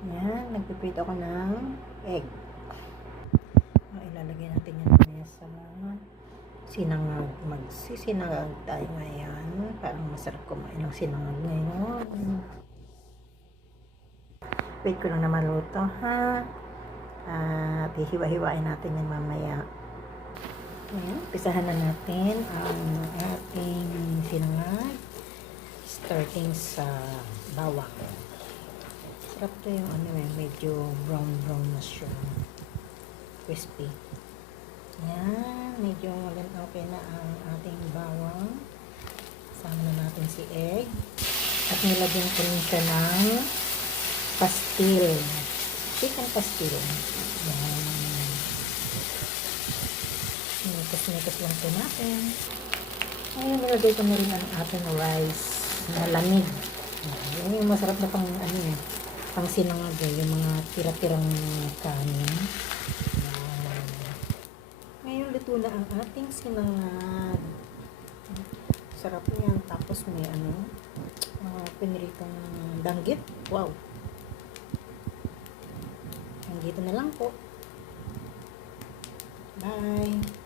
Yan, nagpiprito ako ng egg. Ilalagay natin yan mamaya sa sinangag. Magsisinangag tayo ngayon. Parang masarap kumain ng sinangag ngayon. Wait ko lang na maluto, ha? At hihiwa-hiwain natin yan mamaya. Ayan, pisahan na natin ang ating sinangag. Starting sa bawang. Sarap to yung medyo brown na siya. Crispy. Yan, medyo okay na ang ating bawang. Sama na natin si egg. At nilagyan ko rin siya ng pastil. Chicken pastil. Yan. Mikas lang po natin. Ngayon, nilagay ko na rin ang ating rice na lamig. Yan yung masarap na pang sinangag yung mga tira-tirang kanin. Ngayon, luto na ang ating sinangag. Sarap yan. Tapos may piniritong danggit. Wow! Hanggang dito na lang po. Bye!